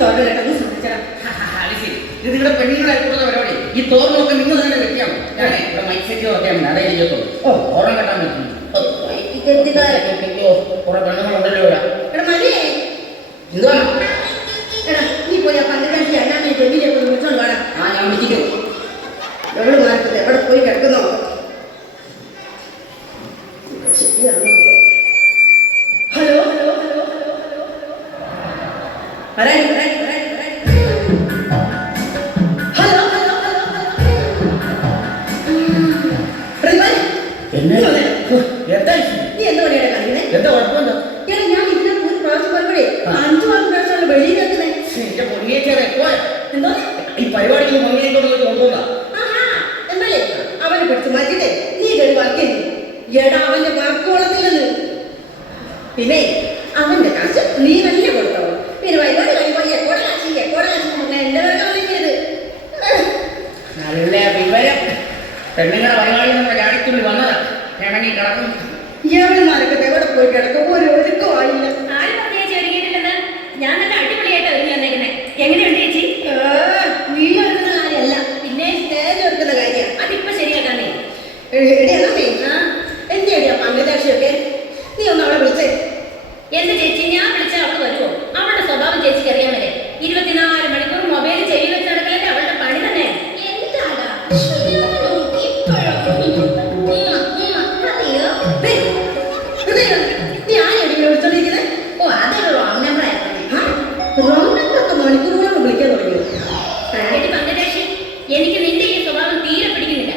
തോരൻ കേട്ടൊന്ന് ശ്രദ്ധിച്ചാ. ഇത് നിങ്ങളുടെ പെണ്ണുങ്ങളായിട്ടുള്ള പരിപാടി. ഈ തോറിനൊക്കെ നിങ്ങൾ തന്നെ വെക്കാം. ഞാനേ ഇവിടെ മൈക്ക് സെറ്റ് വെക്കാൻ അതേ ചെയ്യത്തുള്ളൂ. ഓണം കെട്ടാൻ പറ്റും. കുറെ പെണ്ണുങ്ങളുണ്ടല്ലോ ഇവിടെ. എടാ മതിയേ, എന്തുവാ എടാ നീ പോയി ആ പന്ത്രണ്ടാഴ്ച എല്ലാം ജമീനെ പോയി വിളിച്ചോണ്ട് വേണം. ഞാൻ വിളിക്കും. എവിടെ മാറ്റത്തെ എവിടെ പോയി കിടക്കുന്നോ? ശരിയാണ്. Hello hello hello hello hello വരാൻ വരാൻ വരാൻ വരാൻ. Hello hello hello hello. നീ എന്താ പണിയുടെ കളിക്കുന്നേ? എന്താ കുഴപ്പമില്ല. എടാ ഞാൻ ഇതിനെ ഒരു പ്രാവശ്യം പറയുമ്പോഴേ 5-6 പ്രാവശ്യമാണ് വെളിയിൽ വെക്കുന്നേ. എന്റെ പൊന്നിയേക്കാരെ എന്തോ ഈ പരിപാടിക്ക് പൊന്നിയേക്കോട് കൊണ്ടുപോകാം. എന്നല്ലേ അവനെ പിടിച്ച് മാറ്റിട്ടേ നീ കഴിവാക്കി. എടാ അവന്റെ വാക്കുകളത്തില്ലെന്ന്. പിന്നെ അവന്റെ കാശ് നീ നല്ല കൊടുത്തോ. പിന്നെ വൈകാതെ കഴിയുമ്പോൾ എക്കോടെ കാശ് എന്റെ പേരെ കളിക്കരുത്. നല്ല വിവരം. പെണ്ണുങ്ങളെ പരിപാടി നമ്മുടെ ജാടിക്കുള്ളിൽ വന്നതാ. ഇണങ്ങി കിടക്കും. ഇയാളുമാരൊക്കെ എവിടെ പോയി കിടക്കും? ഒരു ഒരുക്കം ആയില്ല. ആര് പറഞ്ഞ ചേച്ചി ഒരുങ്ങിയിട്ടില്ലെന്ന്? ഞാൻ നല്ല അടിപൊളിയായിട്ട് ഒരുങ്ങി വന്നേക്കുന്നേ. എങ്ങനെയുണ്ട് ചേച്ചി? നീ ഒരുക്കുന്ന കാര്യമല്ല, പിന്നെ സ്റ്റേജ് ഒരുക്കുന്ന കാര്യമാണ്. അതിപ്പോ ശരിയാക്കാന്നേ. എന്റെ അടിയാ പങ്കജാക്ഷിയൊക്കെ. നീ ഒന്ന് അവളെ വിളിച്ചേ. എന്റെ ചേച്ചി ഞാൻ വിളിച്ചാൽ അവള് വരുമോ? അവളുടെ സ്വഭാവം ചേച്ചിക്ക് അറിയാൻ വരെ. 24 മണിക്കൂർ മൊബൈൽ ചെവി വെച്ച് നടക്കലല്ലേ അവളുടെ പണി തന്നെ. എന്താടാ നീ ആരെയാണ് വിളിച്ചോണ്ടിരിക്കുന്നത്? ഓ അതൊരു റോങ് നമ്പർ ആയിരുന്നു. റോങ് നമ്പറൊക്കെ മണിക്കൂറുകളോട് വിളിക്കാൻ തുടങ്ങി. പങ്കജാക്ഷി, എനിക്ക് നിന്റെ ഈ സ്വഭാവം തീരെ പിടിക്കുന്നില്ല.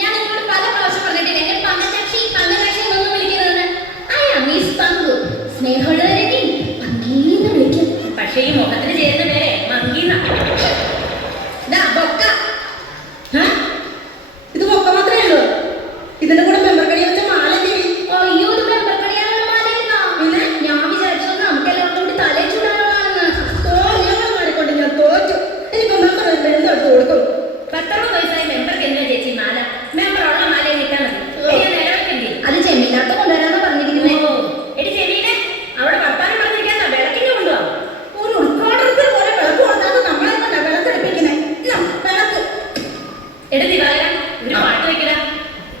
ഞാൻ നിങ്ങളോട് പല പ്രാവശ്യം പറഞ്ഞിട്ടില്ല എന്നെ പങ്കജാക്ഷി പങ്കജാക്ഷി എന്നൊന്നും വിളിക്കുന്നതെന്ന്. പങ്കു സ്നേഹമുള്ളവരെ പങ്കീന്ന് വിളിക്കും. പക്ഷേ ഈ മുഖത്തിന് ചേരുന്ന പേരെ മങ്കീന്ന. ഇത് പൊക്ക മാത്രമേ ഉള്ളൂ. ഇതിന്റെ കൂടെ മെമ്പർ കടി വെച്ച മാല. അയ്യോ, ഇത് മെമ്പർ കടിയാനുള്ള മാലയെന്നാ? പിന്നെ ഞാൻ വിചാരിച്ചത് നമുക്കെല്ലാവർക്കും കൂടി തലേ ചൂടാനുള്ളതാണെന്ന്. തോന്നിയവന്മാരെക്കൊണ്ട് ഞാൻ തോറ്റു. എനിക്ക് മെമ്പർ എന്തെടുത്ത് കൊടുക്കും? 19 വയസ്സായി മെമ്പർക്ക് എന്താ ചേച്ചി മാല? മെമ്പർ ഉള്ള മാലയെ കിട്ടാൻ മതി. നിലവിളക്കണ്ടേ? അത് ചെമ്മില്ലാത്ത കൊണ്ടുവരാനാ പറഞ്ഞിരിക്കുന്നത്. എടി ചെവിയിലെ അവിടെ വർത്താനം പറഞ്ഞിരിക്കാത്ത വിളക്കിന് കൊണ്ടുപോകാം. ഒരു ഉദ്ഘാടനത്തിൽ പോലെ വിളക്ക് കൊടുത്താൽ നമ്മളെ കൊണ്ടാ വിളക്കെടുപ്പിക്കുന്നത്. വിളക്ക് എടുത്തി പറയാ ഒരു പാട്ട് വെക്കല.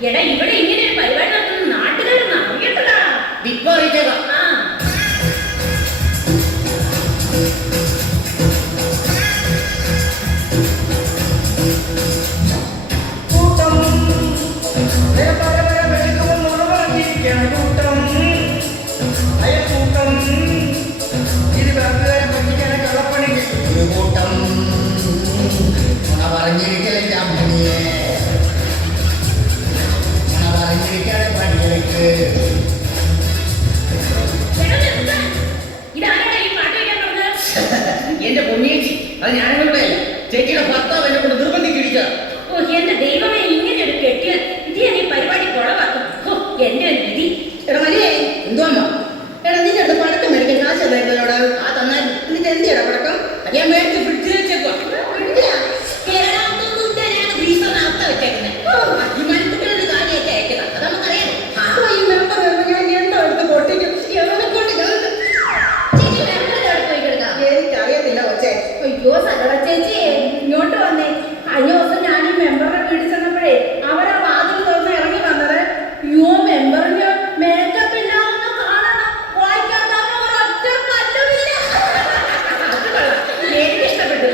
എടാ ഇവിടെ ഇങ്ങനെ ഒരു പരിപാടി നടത്തുന്ന നാട്ടുകാരൊന്നും അറിയട്ടടാ. ഇപ്പൊ അറിയിച്ചേക്കാം. ഇതാരാടാ ഈ പാട്ട് വെക്കാൻ പറഞ്ഞത്? എന്റെ പൊന്നിയേച്ചി, അത് ഞാനല്ലേ ചേച്ചിയുടെ ഭർത്താവ് എന്നെ കൊണ്ട് നിർബന്ധിക്കിടിച്ച. ഓ എന്റെ ദൈവമേ, ഇങ്ങനെ ഒരു കെട്ടിയാൽ ഇത് ഞാൻ ഈ പരിപാടി കുളവാക്കും. എന്റെ ഒരു വിധി. എടാ മരിയേ, എന്തോ അമ്മ? എടാ നിന്റെ അടുത്ത് പടക്കം മേടിക്കാൻ കാശ് തന്നായിരുന്നോടാ? ആ തന്നായിരുന്നു. നിനക്ക് എന്തിയാടാ പടക്കം? അത് ഞാൻ മേടിച്ച് ഫ്രിഡ്ജിൽ വെച്ചേക്കുവാ. മണിക്കുട്ടിയുടെ കാര്യമായിട്ട് അയക്കണം. അത് നമുക്കറിയാം. ഈ മെമ്പർ ഞാൻ എന്തോ എടുത്ത് പൊട്ടിക്കും. എവനെ കൊണ്ട് എനിക്കറിയത്തില്ല കൊച്ചേ. അയ്യോ സകല ചേച്ചി ഇങ്ങോട്ട് വന്നേ. കഴിഞ്ഞ ദിവസം ഞാൻ ഈ മെമ്പറുടെ വീട്ടിൽ ചെന്നപ്പോഴേ അവരാ വാതിൽ തുറന്ന് ഇറങ്ങി വന്നത്. അയ്യോ മെമ്പറിന് മേക്കപ്പ് ഇല്ലാന്ന് കാണണം. വായിക്കാൻ ഒരൊറ്റ കല്ലുമില്ല. എനിക്ക് ഇഷ്ടപ്പെട്ടു.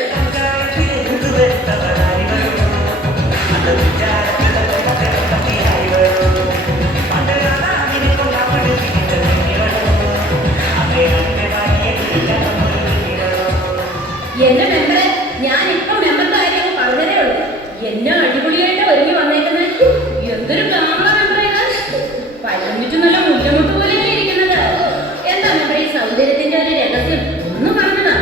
എന്റെ മെമ്പറെ ഞാനിപ്പം മെമ്പറിന്റെ കാര്യം പറഞ്ഞതേ ഉള്ളൂ. എന്നെ അടിപൊളിയായിട്ട് ഒരുങ്ങി വന്നേക്കുന്നത്. എന്തൊരു കാമ മെമ്പറേതാ. പരമിച്ചു നല്ല മുറ്റമുട്ട് പോലെ ഇരിക്കുന്നത്. എന്താ മെമ്പറെ ഈ സൗന്ദര്യത്തിന്റെ ഒരു രഹസ്യം? ഒന്ന് പറഞ്ഞതാ.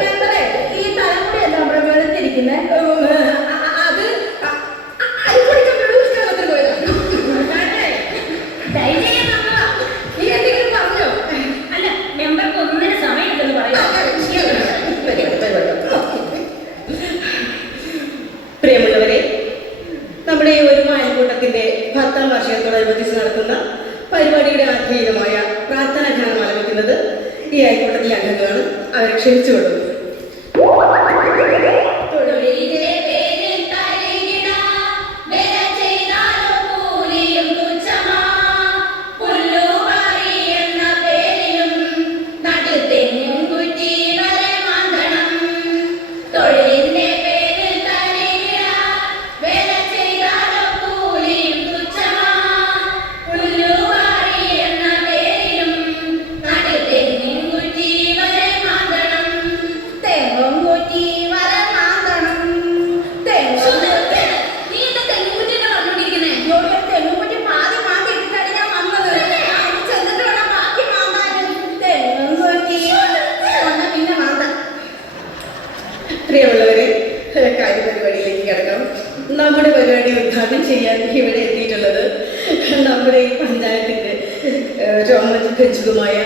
മെമ്പറെ ഈ തലമുടി എന്താ നമ്മുടെ വെളുത്തിരിക്കുന്നത്? അത് അരിപ്പൊടിക്ക് വെള്ളത്തിൽ പോയതാ. ധൈര്യം തന്നതാ. നീ എന്തെങ്കിലും പറഞ്ഞോ? അല്ല മെമ്പർക്ക് ഒന്നിനും സമയമില്ലെന്ന് പറയാം. പ്രിയമുള്ളവരെ, നമ്മുടെ ഈ ഒരുമ അയൽക്കൂട്ടത്തിന്റെ 10ാം വാർഷികത്തോടനുബന്ധിച്ച് നടത്തുന്ന പരിപാടിയുടെ ആത്മീയമായ പ്രാർത്ഥനാ ഗാനം ആലപിക്കുന്നത് ഈ അയൽക്കൂട്ടത്തിലെ അംഗങ്ങളാണ്. അവരെ ക്ഷണിച്ചു കൊടുക്കും. തൊഴിലിന്റെ പേരിൽ തരികിട, വില ചെയ്താലോ കൂലിയും തുച്ഛമാ. പുല്ലുപറി എന്ന പേരിലും നാട്ടിൽ തെങ്ങും കുറ്റി വരെ മാന്തണം. തൊഴിലിന്റെ പേരിൽ തരികിട, വില ചെയ്താലോ കൂലിയും തുച്ഛമാ. പുല്ലുപറി എന്ന പേരിലും നാട്ടിൽ തെങ്ങും കുറ്റി വരെ മാന്തണം. തെങ്ങും കുറ്റി വരെ മാന്തണം. നീ എന്താ തെങ്ങുകുറ്റിനെ പറഞ്ഞോണ്ടിരിക്കുന്നേ? തെങ്ങുകുറ്റി പാതി മാന്തി ഇട്ടിട്ടാണ് ഞാൻ വന്നത്. ചെന്നിട്ട് വേണം ബാക്കി മാന്താൻ. തെങ്ങുകുറ്റി വന്നാ പിന്നെ മാന്താം. പ്രിയമുള്ളവരെ, കാര്യപരിപാടിയിലേക്ക് കിടക്കാം. നമ്മുടെ പരിപാടി ഉദ്ഘാടനം ചെയ്യാൻ ഇവിടെ എത്തിയിട്ടുള്ളത് നമ്മുടെ ഈ പഞ്ചായത്തിന്റെ രോമഞ്ചിതമായ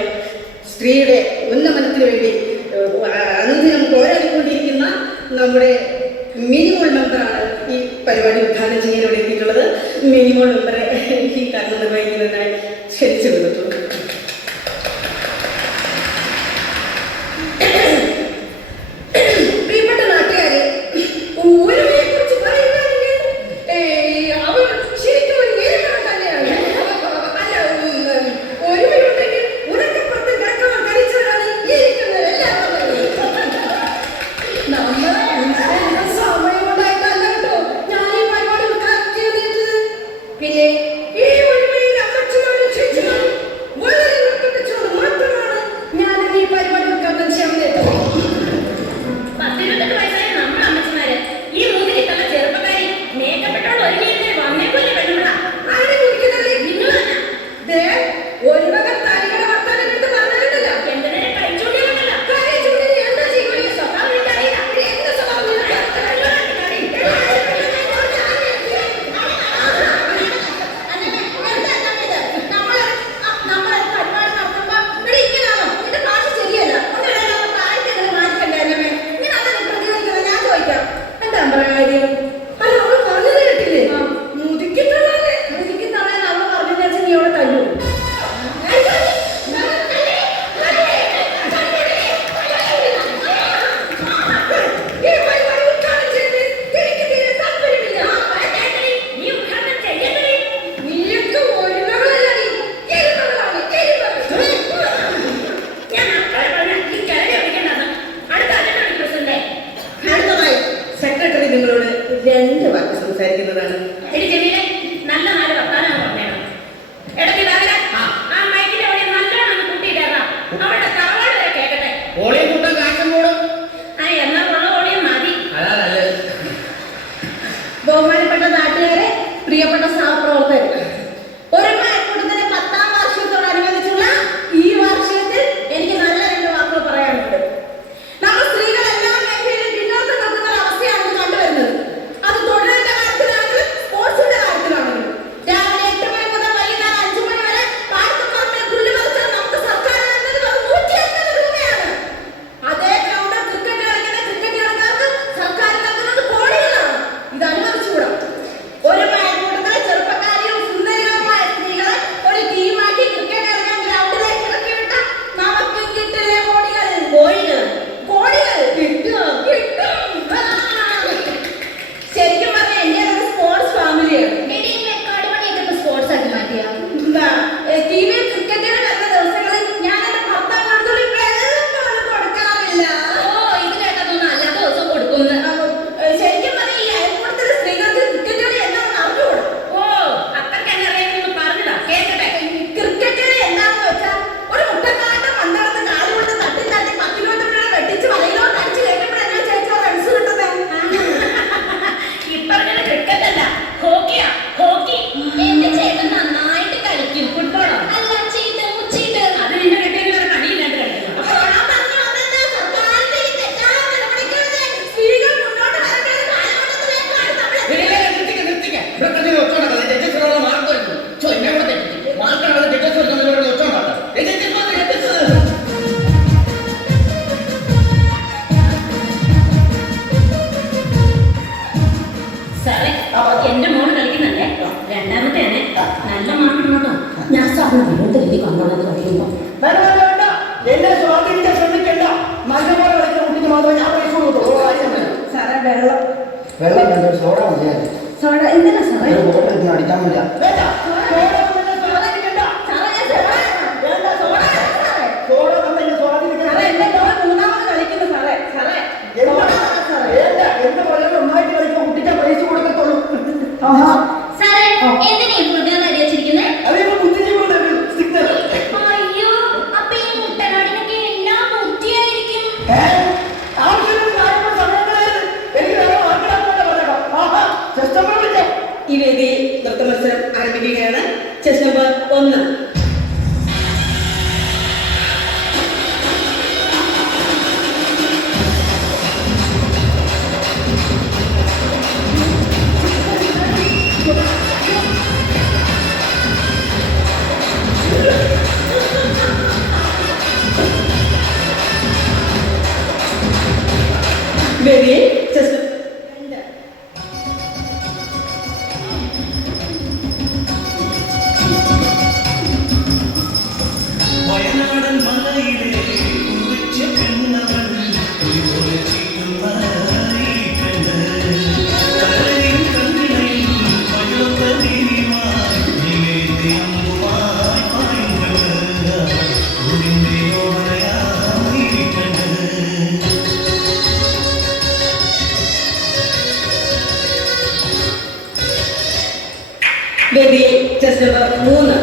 സ്ത്രീയുടെ ഉന്നമനത്തിന് വേണ്ടി അനുദിനം പോരാടിക്കൊണ്ടിരിക്കുന്ന നമ്മുടെ മിനിമോൾ മെമ്പറാണ് ഈ പരിപാടി ഉദ്ഘാടനം ചെയ്യാൻ ഇവിടെ എത്തിയിട്ടുള്ളത്. മിനിമോൾ മെമ്പറെ ഈ കർമ്മം നിർവഹിക്കുന്നതിനായി ക്ഷണിച്ചു കൊടുത്തു. പ്രിയപ്പെട്ട നാട്ടുകാരെ, ഒരുമയെ കുറിച്ച് പറയുകയാണെങ്കിൽ അവർ ശരിക്കും ഒരു വീരന്മാർ തന്നെയാണ്. അല്ല, ഒരുമയുണ്ടെങ്കിൽ ഉറക്കപ്പുറത്ത് കിടക്കാൻ കഴിച്ചവരാണ് ഈ ഇരിക്കുന്നത് എല്ലാവരും. നമ്മളെ സമയം കൊണ്ടായിട്ടല്ല കേട്ടോ ഞാൻ ഈ പരിപാടി ഉദ്ഘാടനം ചെയ്തിട്ട്. പിന്നെ ഈ ഒരുമയിൽ അമ്മച്ചിമാരും ചേച്ചിമാരും വളരെ നിർബന്ധിച്ചത് മാത്രമാണ് ഞാൻ ഈ പരിപാടി ഉദ്ഘാടനം ചെയ്യാൻ നേട്ടത്. 18 വയസ്സായ നമ്മുടെ അമ്മച്ചിമാര് ഈ മൂന്നിൽ തന്ന ചെറുപ്പക്കാരി മേക്കപ്പെട്ടോട് ഒരുങ്ങിയിരുന്നേ വന്നേക്കൂല്ലേ പെണ്ണുള്ള ആരെ കുറിക്കുന്നതല്ലേ? നിങ്ങൾ തന്നെ ദേ, ഒരു വക തലയുടെ വർത്താനം എടുത്ത് പറഞ്ഞിട്ടില്ല. എന്റെ നേരെ കഴിച്ചുകൊണ്ടിരുന്നല്ല. കാര്യം ചൂണ്ടി നീ എന്താ ചെയ്യുക? ഈ സ്വഭാവം എനിക്കറിയില്ല. എന്ത് സ്വഭാവം നിനക്ക്? അല്ല, അവള് പറഞ്ഞത് കേട്ടില്ലേ? മുതുക്കി തള്ളാതെ. മുതുക്കി തള്ളാൻ അവള് പറഞ്ഞത് വെച്ച് നീ അവളെ തല്ലൂ. ഈ പരിപാടി ഉദ്ഘാടനം ചെയ്ത് എനിക്ക് തീരെ താല്പര്യമില്ല. നീ ഉദ്ഘാടനം ചെയ്യണ്ടേ? നീയൊക്കെ ഒരുമകളല്ല, നീ എരുമകളാണ്, എരുമകൾ. ഞാൻ അപ്പഴേ പറഞ്ഞ ഈ കിഴങ്ങ് വിളിക്കണ്ടെന്ന്. അടുത്ത അജണ്ട പ്രസിഡന്റ്. അടുത്തതായി സെക്രട്ടറി നിങ്ങളോട് 2 വാക്ക് സംസാരിക്കുന്നതാണ്. എടി ജമീലെ, നല്ല 4 വർത്താനം പറഞ്ഞേണം. ഇടയ്ക്ക് രാവിലെ ആ മൈക്കിന്റെ വഴി നല്ലോണം കൂട്ടിയിട്ടാ അവളുടെ തറവാട് വരെ കേൾക്കട്ടെ. ഓളിയും കൂട്ടം കാറ്റും കൂടും. ആ എന്നാ ഉള്ള ഓളിയും മതി. അതാ നല്ലത്. ബഹുമാനപ്പെട്ട നാട്ടുകാരെ, പ്രിയപ്പെട്ട സഹപ്രവർത്തകർ, ഒരുമ അയൽക്കൂട്ടത്തിന്റെ 10ാം വാർഷികത്തോടനുബന്ധിച്ചുള്ള ഈ വാർഷികത്തിൽ എനിക്ക് നല്ല 2 വാക്കുകൾ പറയാനുണ്ട്. നമ്മൾ സ്ത്രീകൾ എല്ലാ മേഖലയിലും പിന്നോട്ട് നിൽക്കുന്ന ഒരു അവസ്ഥയാണ് ഇന്ന് കണ്ടുവരുന്നത്. അത് തൊഴിലിന്റെ കാര്യത്തിലാണെങ്കിലും സ്പോർട്സിന്റെ കാര്യത്തിലാണെങ്കിലും. രാവിലെ 8 മണി മുതൽ വൈകുന്നേരം 5 മണി വരെ പാടത്തും പറമ്പിലും പുല്ല് പറിച്ചാൽ നമുക്ക് സർക്കാർ നൽകുന്നത് വെറും 150 രൂപയാണ്. അതേ ഗ്രൗണ്ടിൽ ക്രിക്കറ്റ് കളിക്കുന്ന ക്രിക്കറ്റ് കളിക്കാർക്ക് സർക്കാർ നൽകുന്നത് കോടികളാണ്. ഇത് അനുവദിച്ചുകൂടാ. ഒരു അയൽക്കൂട്ടത്തിലെ ചെറുപ്പക്കാരിയും സുന്ദരികളുമായ സ്ത്രീകളെ ഒരു ടീമാക്കി ക്രിക്കറ്റ് കളിക്കാൻ ഗ്രൗണ്ടിലേക്ക് ഇറക്കി വിട്ടാൽ നമുക്ക് കിട്ടില്ലേ കോടികൾ? കോടികൾ കിട്ടും. ശരിക്കും പറഞ്ഞാൽ എന്റെ ഒരു സ്പോർട്സ് ഫാമിലിയാണ്. എടി ഈ റെക്കോർഡ് പണിയൊക്കെ ഇപ്പൊ സ്പോർട്സ് ആക്കി മാറ്റിയാ. ടിവിയിൽ ക്രിക്കറ്റിന് വരുന്ന ദിവസങ്ങളിൽ ഞാൻ എന്റെ ഭർത്താവിനോട് വെള്ളം പോലും കൊടുക്കാറില്ല. ഓ ഇത് കേട്ടതൊന്നും അല്ലാത്ത ദിവസം കൊടുക്കുന്നു. ശരിക്കും പറഞ്ഞാൽ ഈ അയൽക്കൂട്ടത്തിലെ സ്ത്രീകൾക്ക് ക്രിക്കറ്റ് കളി എന്താണെന്ന് അറിഞ്ഞുകൂടാ. ഓ അത്രയ്ക്ക് എന്നെ അറിയാമെന്ന് പറഞ്ഞതാ കേൾക്കട്ടെ. ക്രിക്കറ്റ് കളി എന്താണെന്ന് വെച്ചാൽ ഒരു മുട്ടക്കാരന്റെ പന്തളത്ത് കാലുകൊണ്ട് തട്ടി തട്ടി 10 കിലോമീറ്റർ വെട്ടിച്ച് വലയിലോട്ട് അടിച്ച് കയറ്റുമ്പോഴെന്നാ ചേച്ചി റൺസ് കിട്ടുന്നത്? ഇപ്പറഞ്ഞത് ക്രിക്കറ്റ് അല്ല, ഹോക്കിയാ. ഹോക്കി എന്റെ ചേട്ടൻ നന്നായിട്ട് കളിക്കും. ഫുട്ബോളോ അല്ല, ചീട്ട് മുച്ചീട്ട്. അത് നിന്റെ കെട്ടിയ വേറെ കളിയില്ലാണ്ട് കളിക്കുന്നു. ഞാൻ പറഞ്ഞു വന്നത് സർക്കാരിന്റെ ഈ തെറ്റായ നടപടിക്കെതിരെ സ്ത്രീകൾ മുന്നോട്ട് വരേണ്ട ഒരു കാലഘട്ടത്തിലേക്കാണ് നമ്മൾ നിർത്തിക്ക. ഇവിടെ തന്നെ ഒച്ചോണ്ടാ. ജഡ്ജസിനോട് മാർക്ക് വരുന്നു. എന്നെ കൂടെ തെറ്റിച്ചു. മാർക്കാണ് ജഡ്ജസ് വരുന്നവരോട് ഒച്ചോണ്ടാ. സാറേ, എന്റെ മോള് കളിക്കുന്നുണ്ടേ. രണ്ടാമത്തെ നല്ല മാർക്കിനോട്ടോ ഞാൻ സാറിന് വീട്ടിലേക്ക് വന്നോളാം കളിക്കുമ്പോ എന്നെ സ്വാഗതം സാറേ എന്തിനാ സാറേ ഒരു ബോട്ടിൽ എടുത്ത് അടിക്കാൻ വേണ്ടിയാ. വേണ്ട. സോഡ തന്നെ എന്നെ സ്വാധീനിക്കണം. സാറേ എന്റെ മോൻ മൂന്നാമത് കളിക്കുന്നു സാറേ സാറേ വേണ്ട. എന്റെ വളരെ നന്നായിട്ട് കളിക്കാൻ കുട്ടിക്ക് പ്രൈസ് കൊടുക്കത്തുള്ളൂ. ആഹാ. സാറേ എന്തിനാ ഈ മുട്ടനാട് അടി വെച്ചിരിക്കുന്നത്? അതേപോലെ ബുദ്ധിജീവികളുടെ ഒരു സിഗ്നൽ. അയ്യോ അപ്പൊ ഈ മുട്ടനാടിനൊക്കെ എല്ലാ ബുദ്ധിയായിരിക്കും. ആവശ്യത്തിന് കാര്യങ്ങൾ സമയങ്ങളായിരുന്നു. എനിക്ക് വേറെ വാക്കിടാത്തോടെ പറയാം. ആഹാ. ചെസ്റ്റർ വിളിച്ചേ. ഈ വേദി നൃത്ത മത്സരം ആരംഭിക്കുകയാണ്. Chess number 1. വേദിയിൽ ചെസ് 2. വയനാടൻ മലയിലെ കുറിച്ച പെണ്ണവൻ ഒരുപോലെ ചീറ്റുന്ന ഈ പെണ്ണ് കരയും കണ്ണിനയും പഴുത്ത നീരുമായി നീവേന്തി അമ്പുമായി പായും പെണ്ണ് ൂരിന്റെ ഓമനയാം ഈ പെണ്ണ് വേദിയിൽ ചെസ് നമ്പർ 3.